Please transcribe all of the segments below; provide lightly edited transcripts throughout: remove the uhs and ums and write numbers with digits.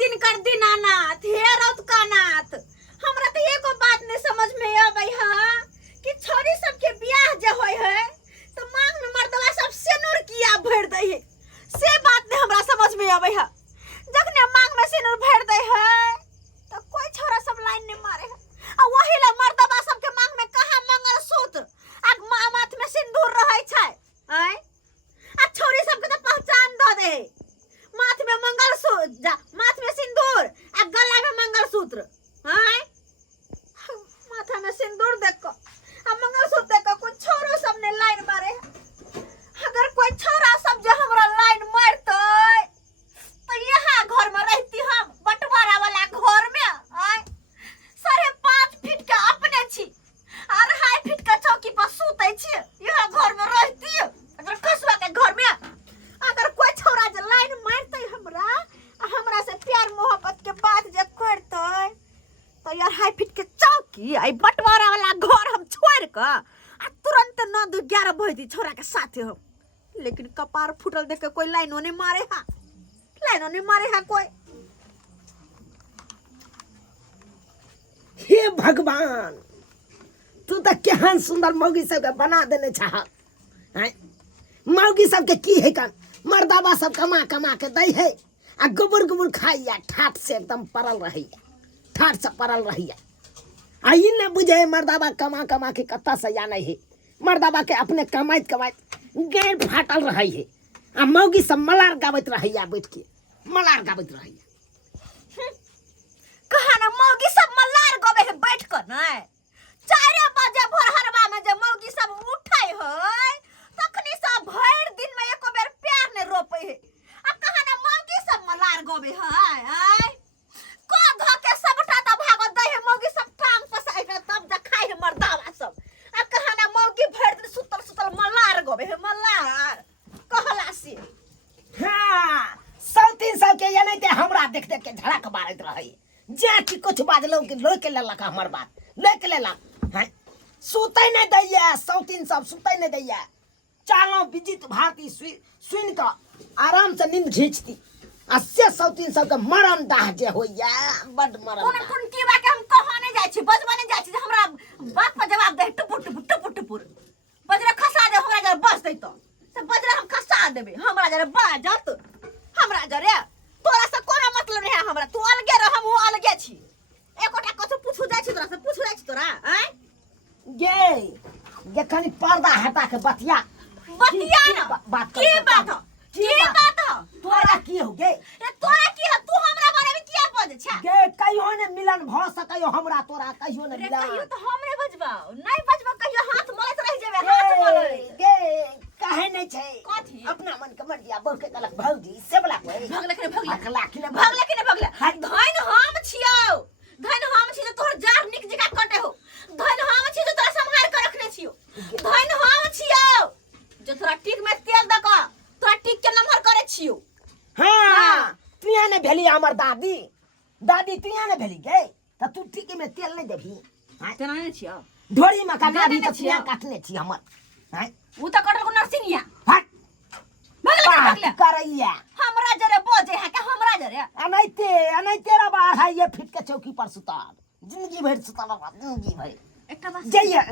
दिन कर दीनानाथ हे रौत का नाथ। हमरा तो एको बात नहीं समझ में आबै है कि छोरी सबके बियाह जे होय है तो मांग में मर्दवा सब सिनुर किया भर दे है, से बात नहीं हमरा समझ में आबै है। जखने मांग में सिनुर भर दे है तो कोई छोरा सब लाइन नहीं मारे है, आ वही ला मर्दवा सबके मांग में कहां मंगलसूत्र आ माथ में सिंदूर रहै छै आय, आ छोरी सबके तो पहचान द दे माथ में मंगलसूत्र माथ में सिंदूर आ गला में मंगलसूत्र हैं, माथा में सिंदूर देखो आ मंगलसूत्र देखो कोई छोरो सब ने लाइन मारे। अगर कोई छोरा सब जे हमरा लाइन मारते तो यहाँ घर में रहती हम बंटवारा वाला घर में हैं, 5.5 फीट के अपने छी और 2.5 फीट के चौकी पर सूते छी, यहाँ घर में रहती अगर कसवा के घर में। अगर कोई छोरा जे लाइन मारते हमरा से प्यार मोहब्बत के बात जे करते तो यार 2.5 फीट के चौकी आई बंटवारा वाला घर हम छोड़ के आ तुरंत 9-11 बजे छोरा के साथे हम। लेकिन कपार फुटल देख के कोई लाइनो नहीं मारे हा कोई। हे भगवान, तू तो केहन सुंदर मौगी सबके बना देने छह। मौगी सबके की है कन मर्दाबा सब कमा कमा के दै है आ गुबुर खाइया ठाट से एकदम परल रहिया, ठाट से परल रहिया। आई न बुझे मर्दाबा कमा कमा के कत्ता से जाने है, मर्दाबा के अपने कमाइत गैर फाटल रही है आ मौगी सब मलार गावत रहिया बैठ के, मलार गावत रहिया। कहा ना मौगी सब मलार गबे है बैठ कर ना 4 बजे भोरहरवा में जे मौगी सब उठै है तखनी सब भर दिन में एको बेर प्यार ने रोपे है। अब कहा ना मौगी सब मलार गबे है आय को ध के सबटा त भागो दे है मौगी सब टांग फसाई के तब देखाई है मर्दावा सब। अब कहा ना मौगी भर दिन सुतल मलार गबे है मलार कहला से। हां सौतीन सब के ये नहीं ते हमरा देख देख के झड़क मारत रही जे कि कुछ बाजलो के लोई के लेलक हमर बात ले के लेलक हैं, सुतै नहीं दैया सौतीन सब सुतै नहीं दैया। चालो विजित भारती सुन के आराम से नींद घींचती आ से सौतीन सब के मरण दाह जे होइया बड मरण दाह। कोन की बा के हम कहने जाय छी बजबने जाय छी हमरा बात पर जवाब दे टुपुर बजरा खसा दे हमरा जरे बस दे तो से बजरा हम खसा देबे हमरा जरे बाजत हमरा जरे तोरा से कोनो मतलब नहीं है हमरा, तू अलगे रह हम अलगे छी। एकोटा कछु पूछू जाय छी तोरा से पूछू जाय छी तोरा हैं गे कनी पर्दा हटा के बतिया ना बात की बात तोरा की हो गे तोरा की है तू हमरा बारे में किया बजे छ गे कहियो ने मिलन भ सकयो हमरा तोरा कहियो ने मिलन कहियो तो हमरे बजबाओ नहीं बजबा कहियो हाथ मलत रह जेबे हाथ मलत गे काहे नहीं छै कथी अपना मन के मर दिया बहु के कलक भौजी से बला कोई भगले के भगला धन हम छियो धन हम छी तोहर जार निक जगह कटे हो, धन हम छी तोरा संभाल के रखने छियो, धन हम छियो जो तोरा टिक में तेल द के तोरा टिक के नमहर करे छियो। हां तुया ने भेली हमर दादी तुया ने भेली गे त तू टिक में तेल नहीं देबी हां तेना नहीं छियो ढोरी में काटा भी त तुया काटने छी हमर हां उ त कटल को नरसिनिया हट भगले करैया हमरा जरे बोझे है के हमरा जरे अनैते तेरा बार है ये फिट के चौकी पर सुतार जिंदगी भर सुतार जिंदगी भर एकटा बात जइया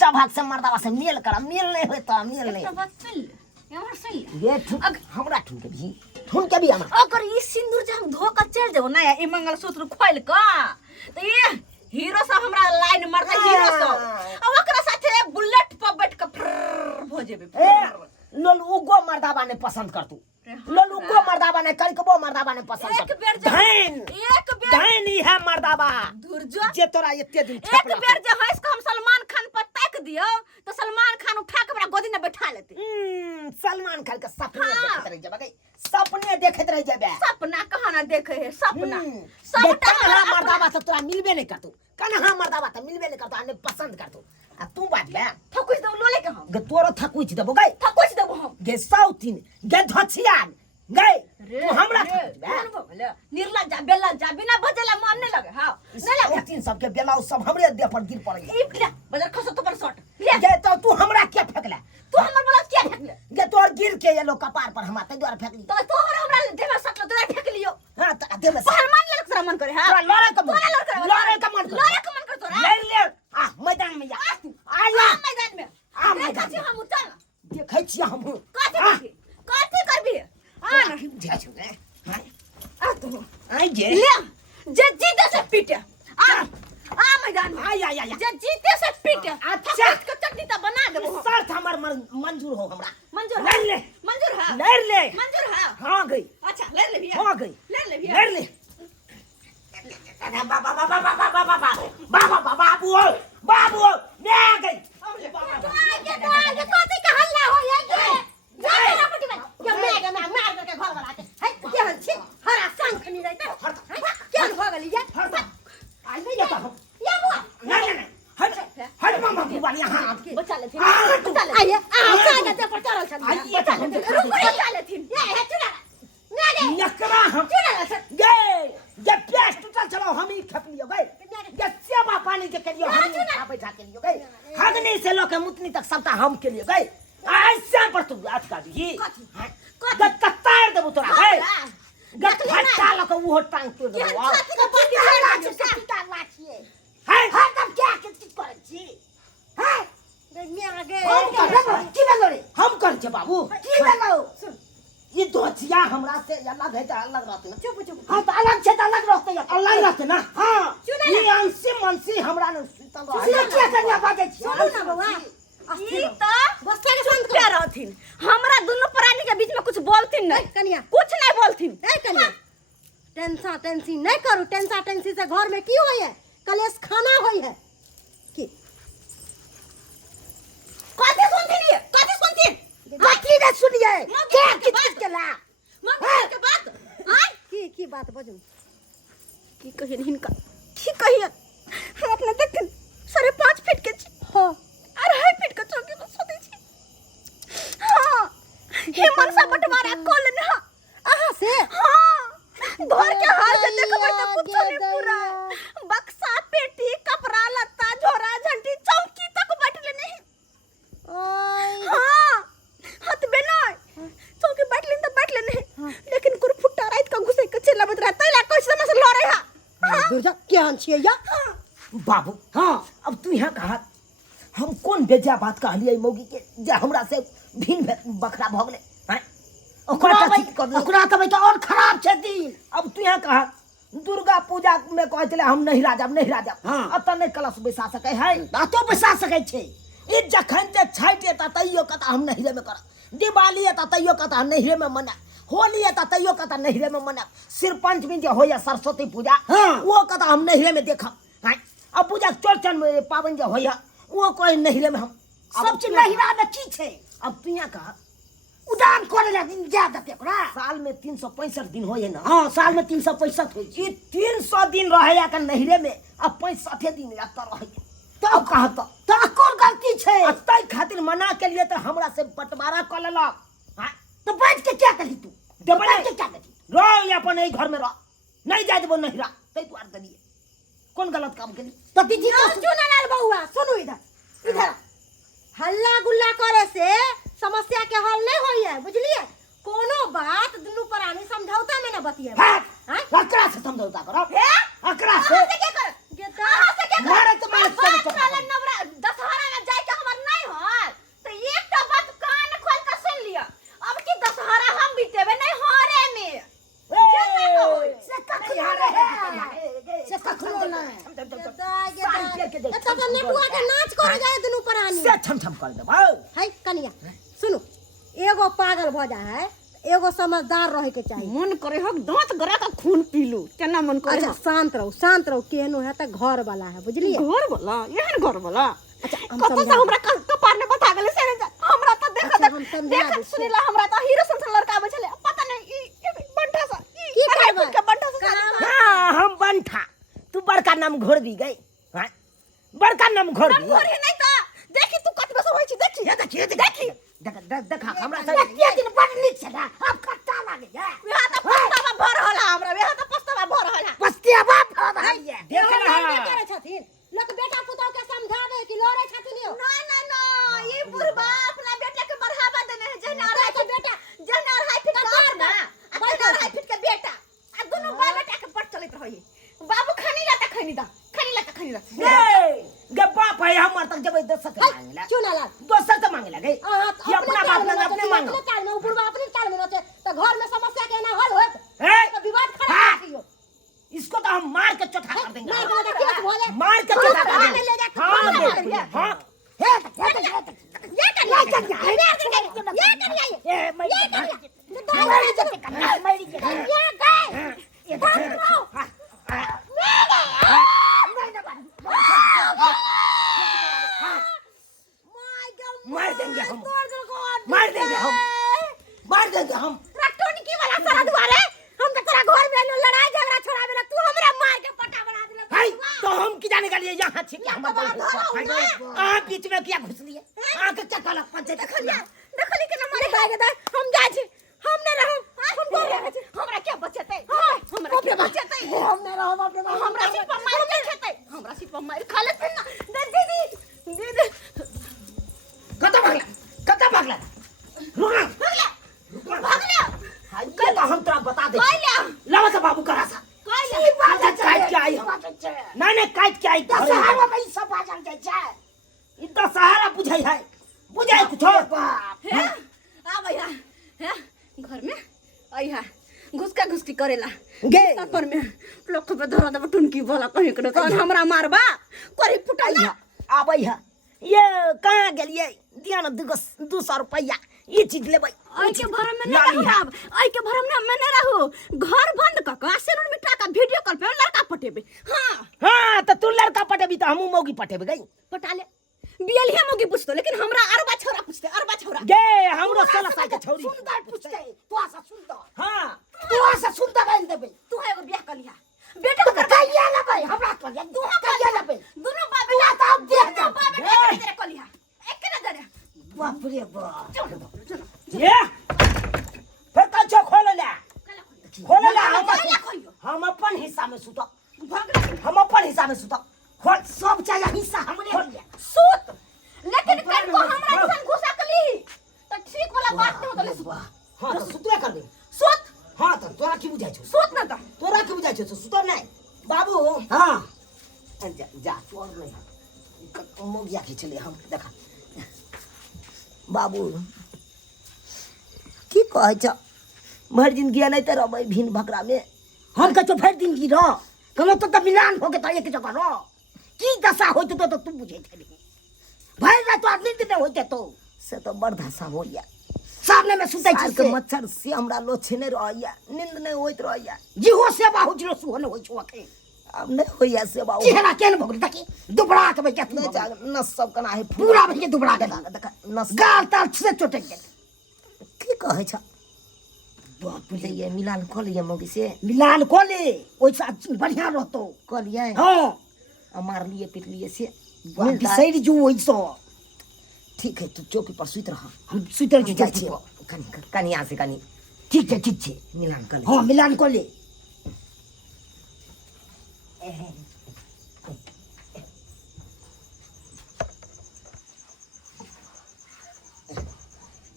चभाग से मर्दावा से मेल नहीं होता मेल नहीं एकटा बात सुन ले हमर सुन ले ये ठुक हमरा ठुक भी हम अगर ई सिंदूर जे हम धो के चल जेबो ना ई मंगलसूत्र खोल के तो ये हीरो सब हमरा लाइन मारते हीरो सब अब ओकरा साथे बुलेट पर बैठ के हो जेबे लोलुगो मर्दावा ने पसंद कर तू लोलुगो मर्दावा ने कलकबो मर्दावा ने पसंद कर एक बेर धैन ही है मर्दावा धुरजो जे तोरा एते दिन एक बेर जे हंस के हम सलमान खान पर ताक दियो तो सलमान खान उठा के हमरा गोदी में बैठा लेते। सलमान खान के सपने देखत रह जाबे सपना कहां ना देखे है सपना सबटा हमरा मर्दावा से तोरा मिलबे नहीं करतू कन्हा मर्दावा त मिलबे नहीं करतू आने पसंद करतू आ तू बात बे ठकुच दो लोले के हम गे तोरो ठकुच देबो गे ठकुच देबो हम गे साउथिन गे धछियान गे तू हमरा निर्ला जा बेला जा बिना बजेला मन नहीं लगे हां नहीं लगे साउथिन सब के बेलाउ सब हमरे देह पर गिर पड़े ई ले बजर खसो तो पर शॉट गे तो तू हमरा क्या फेकला तू हमर ब्लाउज क्या फेकले गे तोर गिर के ये लो कपार पर हमरा तै द्वारा फेकली तो तोहर हमरा देह में सटलो तो फेक लियो हां त दे में पहलवान लड़क तोरा मन करे हां तोरा लड़े का मन तोरा लड़के लड़े का मन कर तोरा ले ले आ मैदान में जा आ जा मैदान में आ मैदान देखै छी हम चल देखै छी हम कथि करबी आ ना जा छु ने आ तू आई जे ले जे जीते से पीटे आ मैदान में आ या जे जीते से पीटे अच्छा के चटनी त बना देबो शर्त हमर मंजूर हो हमरा मंजूर ले ले मंजूर है ले मंजूर है हां गई अच्छा ले ले भैया हां गई ले ले बाबू मैं आ गई ये कथि के हल्ला हो ये जा ना पटी में ये मैं मार करके घर वाला के है के हन छी हरा संग खनी रहते के हो गली ये आई नहीं जाता हम ये बुआ नहीं हट मामा बुआ यहां बचा ले आइए सागे ते पर चढ़ल छन बचा ले थी ये है चुरा ना नकरा हम चुरा गए जब प्यास टूटल चलो हम ही खप लियो गए ये सेवा पानी के करियो हम ही बैठा के लियो गए हगनी से लोके मुतनी तक सबटा हम के लिए गए ऐसे पर तू आज का दी गत कतार देबो तोरा गए गत फटा लोके वो टांग तोड़ देबो छाती के बंदी है छाती लाठिए है तब क्या के चीज करे छी है मैं आ गए की बेलो रे हम कर छे बाबू की बेलो सुन ये दोचिया हमरा से अलग है त अलग रहते ना चुप हां त अलग छे त अलग रहते ना हां ये अंशी मनसी हमरा न सुतल रहे क्या कन्या बाजे छी सुनो ना बउआ ई त बस्ता के संग पे रहथिन हमरा दोनों प्राणी के बीच में कुछ बोलथिन नहीं कन्या कुछ नहीं बोलथिन ए कन्या टेंसी नहीं करू टेंसी से घर में की होय है कलेश खाना होय है की कथि सुनथिन कथी ने सुनिए क्या किस के ला मंगल के बात आई की बात बजू की कहिन हिनका की कहिन हम अपने देखन 5.5 फीट के हां 2.5 फीट के चौकी पर सोते छी हां हे मनसा बंटवारा कॉल न आहा से हां घर के हाल जे देखबै त कुछ नहीं पूरा बक्सा पेटी कपड़ा लत्ता झोरा झंटी चौकी तक बैठले नहीं हां हाथ बे नहीं चौकी बैठले त बैठले नहीं लेकिन कुर फुट्टा रात का घुसे के चला बत रहा तैला कोई समय से लड़े हा गुरजा केहन छिए या बाबू हां अब तू यहां कहा हम कौन बेजा बात कहलिए मौगी के जे हमरा से भिन बखरा भ गेले हैं ओकरा तब तो और खराब छे दिन अब तू यहां कहा दुर्गा पूजा में कहै छले हम नहीं राजब अत नहीं कलश बैसा सकै है तो बैसा सकै छे ई जखन जे छाइटे त तइयो कता हम नहिरे में कर दिवाली त तइयो कता हम नहिरे में मना होली त तइयो कता नहिरे में मना सिर पंचमी जे होया सरस्वती पूजा वो कता हम नहिरे में देखब हैं अब पूजा चौरचन में पावन जे होया वो कोई नहिरे में हम सब चीज नहिरा में की छे अब तू यहां कहा उदान करे ला जा दते ओकरा साल में 365 दिन होय ना हां साल में 365 होय ई 300 दिन रहे या के नहिरे में अब 65 दिन लगता रहे तो कहा तो कौन गलती छे तै खातिर मना के लिए तो हमरा से बंटवारा कर लेलक हां तो बैठ के क्या करी तू बैठ के क्या करी रह अपन ए घर में रह नहीं जा देबो नहिरा तै तू आर करिए कौन गलत काम करी तो दीदी तो चुना लाल बउआ सुनो इधर हल्ला गुल्ला करे से समस्या के हल नहीं होई है बुझलिए कोनो बात दुनु प्राणी समझौता में ना बतिए हां अकरा से समझौता करो अकरा से क्या कर कहां से क्या कर मारे तो मार साले नवरा दशहरा में जाए के हमर नहीं हो तो एकटा बात कान खोल के सुन लिया अब की दशहरा हम बीतेबे नहीं हरे में से कखिया रहे से कखनो ना तो नेपुआ के नाच करे जाए दुनु प्राणी से छम कर देबो है कनिया सुनो एगो पागल भ जा है एगो समझदार रहे के चाहिए मन करे हो दांत गरा का खून पी लू केना मन करे अच्छा शांत रहो केहनो है त घर वाला है बुझलिए घर वाला एहन घर वाला अच्छा कतो से हमरा कपार ने बता गेले से हमरा त देख सुनीला हमरा त हीरो सन लड़का आबे छले पता नहीं ई बंठा सा की करबा के बंठा सा हां हम बंठा तू बड़का नाम घोड़ दी गई हां बड़का नाम घोड़ दी घोड़ नहीं त देखी तू कत बस होई छी देखी देख हमरा से के दिन बड़ नीक छला अब खट्टा लागे है यहां त पस्तावा भर होला हमरा यहां त पस्तावा भर होला पस्तियावा भर है देख रहा करे छथिन लोग बेटा पुतौ के समझावे कि लड़े छथिन ना ई बुढ़बा अपना बेटा के बढ़ावा देने है जहना के बेटा जहना 2.5 फीट का ना 2.5 फीट के बेटा आ दोनों बाप बेटा होई बाबू खानी लाता खानी दा गे बाप है हमर तक जब दोसर से मांगला चुनाला दोसर से मांगला गई कि अपना बाप ने अपने मांगो ताल में ऊपर अपने ताल में रहते तो घर में समस्या के ना हल होत है तो विवाद खड़ा कर दियो इसको तो हम मार के चौथा कर देंगे मार के केस बोले मार के चौथा कर देंगे ले जा हां हां ये मार देंगे हम मार देंगे हम मार देंगे हम रटोनी वाला सारा दुआरे हम तो तेरा घर में लड़ाई झगड़ा छोड़ा मेरा तू हमरा मार के पटा बना दिला है तो हम की जाने के लिए यहाँ छिप हम आप बीच में क्या घुस लिए आके चकल पंचायत देखली के न मारे भागे दा हम जाय छी हम न रहम हम बोल रहे छी हमरा क्या बचते हमरा के बचते हम न रहम अपने हमरा सिर पर मार के खेते हमरा सिर पर मार खा ले फिर ना दीदी कता भागला भागला हां कल हम तोरा बता दे कहला लावा से बाबू करा सा काट के आई हम नहीं काट के आई दशहरा में सब बाजल जाय छै ई तो सहारा बुझाई है बुझाई कुछ है आ भैया है घर में आइहा घुसकी करेला गे पर में लोग पे धरा दब टुनकी बोला कहीं करे तो हमरा मारबा कोरी फुटाइया आबै है ये कहाँ गेलिए दिया ना 200 रुपया ये चीज लेबै आई के भरम में नहीं रहब आई के भरम में मैं नहीं रहू घर बंद क के सेलून में टाका वीडियो कॉल पे लड़का पटेबे हां हां तो तू लड़का पटेबी तो हमू मौगी पटेबे गई पटा ले बियलिया मोगी पूछतो लेकिन हमरा अरबा छोरा पूछते अरबा छोरा गे हमरो 16 साल के छौरी सुंदर पूछते तू आसा सुंदर हां तू आसा सुंदर बन देबे तू है एगो बियाह कलिया बेटा तो कहिया लेबै हमरा तो दू कहिया लेबै दोनों बाप बेटा तो अब देख दोनों बाप बेटा तेरे कलिया एक ना दे बाप रे बाप ये फिर कच्चा खोल ले हम अपन हिस्सा में सुतो हम अपन हिस्सा में सुतो खोल सब चाहिए हिस्सा हमरे लिए सूत लेकिन कल को हमरा संग घुसा कली तो ठीक वाला बात नहीं होतले सुत हां तो सुतवे कर दे सूत हां तो तोरा की बुझाइ छौ सूत ना तो तोरा की बुझाइ छौ सुतो नहीं बाबू हां जा चोर नहीं मोगिया खींचले हम देखा बाबू की कहै छ भर जिंदगी नहीं तो रह भिन भकरा में हम कह भर जिंदगी रह कलो तो मिलान हो के तो एक जगह रह की दशा होते तो तू बुझे थे भाई ना तो आदमी दिन होते तो से तो बड़ दशा हो या सामने में सुतै छी के मच्छर से हमरा लो छने रहया नींद नहीं होइत रहया जीहो सेवा हो जलो सुहो न होई छो अखे अब नहीं होया सेवा चेहरा केन भगल तकी दुबड़ा के बैठ नहीं जा नस सब कना है पूरा भगे दुबड़ा के देख नस गाल ताल से चोटे के की कहै छ बाप रे ये मिलान कर लिए मोगी से मिलान को ले ओइसा बढ़िया रहतो कर लिए हां मार लिए पीट लिए से बिसैरी जो ओइसो ठीक है तू चौकी पर सुत रहा हम सुतर जा छी कनी यहाँ से कनी ठीक है मिलान कर ले हां मिलान को ले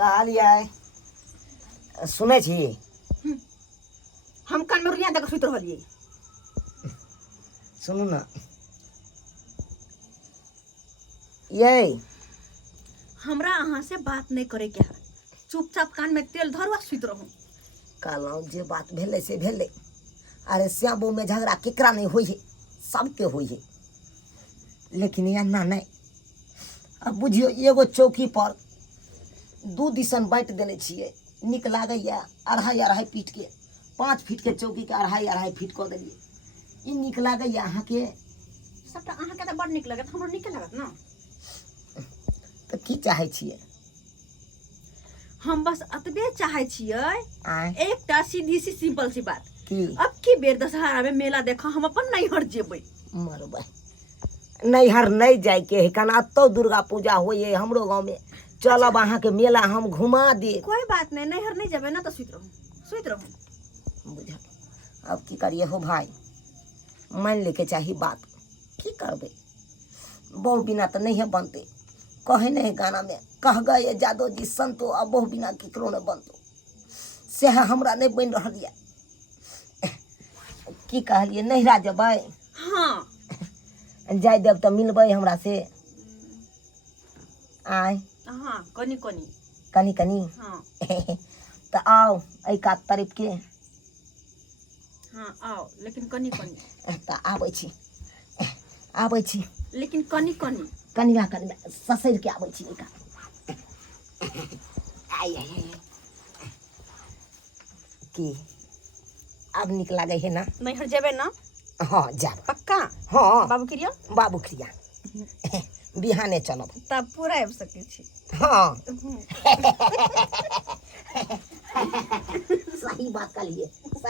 कहलिए सुनै छी हम कान में रुइया देख सुत रहलिए सुनू ना ये हमरा अहाँ से बात नहीं करे के है चुपचाप कान में तेल धरवा सुत रहूं कहलहुँ जे बात भेलै से भेलै अरे श्यामो में झगड़ा केकरा नहीं होई है सबके होई है लेकिन एना नहीं अब बुझियो एगो चौकी पर 2 दिसन बांट देने छिए निक लागैया 2.5 फीट के 5 फीट के चौकी के 2.5 फीट कऽ देलिए ई निक लागैया अहाँ के सबटा अहाँ के त बड़ निक लागत हमरो निक लागत ना तो की चाहे छिए हम बस अतबे चाहे छिए आय एकटा सीधी सी सिंपल सी बात की अब की बेर दशहरा में मेला देखा हम अपन नैहर जेबै मरबै नैहर नहीं जाए के है कना अतो दुर्गा पूजा होई है हमरो गांव में चलब अहाँ के मेला हम घुमा दे कोई बात नहीं नैहर नहीं जेबै ना तो सुत रहूं बुझल अब की करिए हो भाई मान ले के चाहिए बात की करबे बहु बिना तो नहीं है बनते कहे नहीं गाना में कह गए जादो जी संतो अब बहु बिना केकरो न बनतो से हमरा नहीं बन रहल है की कहलिए नैहरा जबै हाँ जाय देव तो मिलबै हमरा से आय हाँ कनी कनी कनी कनी हाँ तो आओ ऐ का तारीफ के हाँ आओ लेकिन कनी कनी तो आबै छी लेकिन कनी कनी कनिया कनिया ससैर के आबै छी का आय की अब निक लागे है ना नैहर जेबे ना हाँ जा पक्का हाँ बाबू क्रिया बाबू क्रिया बिहाने चलब तब पूरा आबि सकै छी हाँ सही बात कहलिए सही